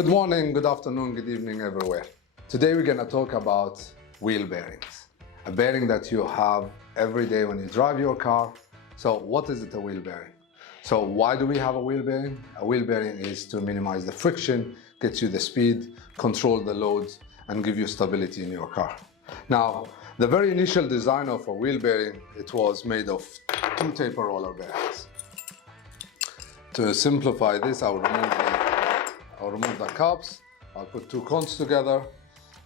Good morning, good afternoon, good evening everywhere. Today we're going to talk about wheel bearings. A bearing that you have every day when you drive your car. So what is it, a wheel bearing? So why do we have a wheel bearing? A wheel bearing is to minimize the friction, get you the speed, control the loads, and give you stability in your car. Now, the very initial design of a wheel bearing, it was made of two taper roller bearings. To simplify this, I'll remove the cups, I'll put two cones together,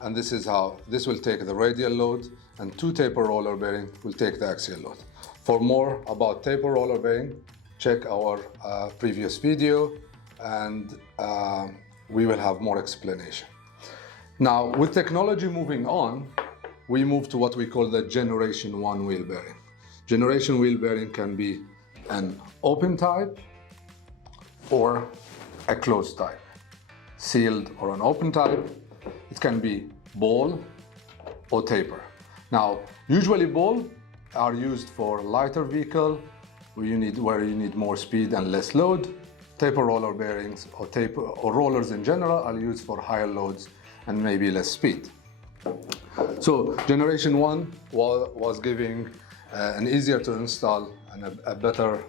and this is how this will take the radial load, and two taper roller bearing will take the axial load. For more about taper roller bearing, check our previous video, and we will have more explanation. Now, with technology moving on, we move to what we call the Generation 1 wheel bearing. Generation wheel bearing can be an open type or a closed type. Sealed or an open type. It can be ball or taper. Now, usually ball are used for lighter vehicle where you need more speed and less load. Taper roller bearings or taper or rollers in general are used for higher loads and maybe less speed. So Generation 1 was giving an easier to install and a better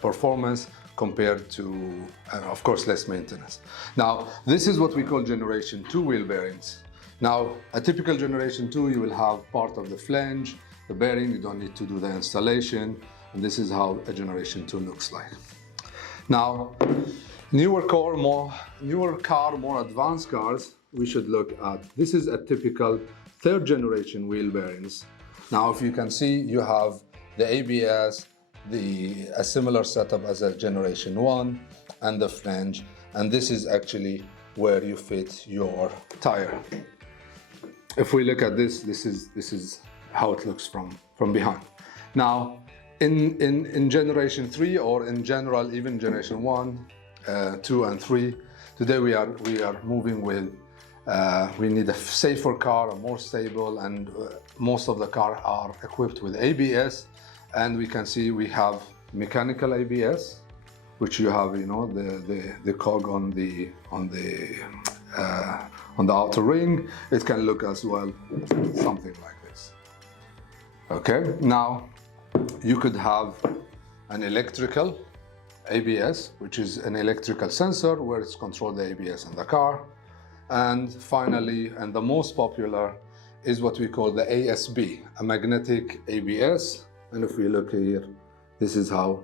performance compared to, of course, less maintenance. Now, this is what we call Generation 2 wheel bearings. Now, a typical Generation 2, you will have part of the flange, the bearing, you don't need to do the installation, and this is how a Generation 2 looks like. Now, newer car, more advanced cars, we should look at, this is a typical third generation wheel bearings. Now, if you can see, you have the ABS, a similar setup as a Generation 1 and the flange, and this is actually where you fit your tire. If we look at this is how it looks from behind. Now, in Generation 3 or in general, even Generation 1, 2 and 3, today we are moving with we need a safer car, a more stable, and most of the cars are equipped with ABS. And we can see we have mechanical ABS, which you have, the cog on the outer ring. It can look as well something like this. Okay, now you could have an electrical ABS, which is an electrical sensor where it's controlled the ABS in the car. And finally, and the most popular, is what we call the ASB, a magnetic ABS. And if we look here, this is how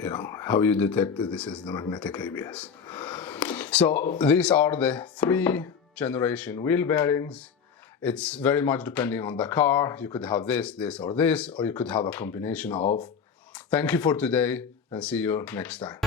you detect that this is the magnetic ABS. So these are the three generation wheel bearings. It's very much depending on the car. You could have this, or you could have a combination of. Thank you for today, and see you next time.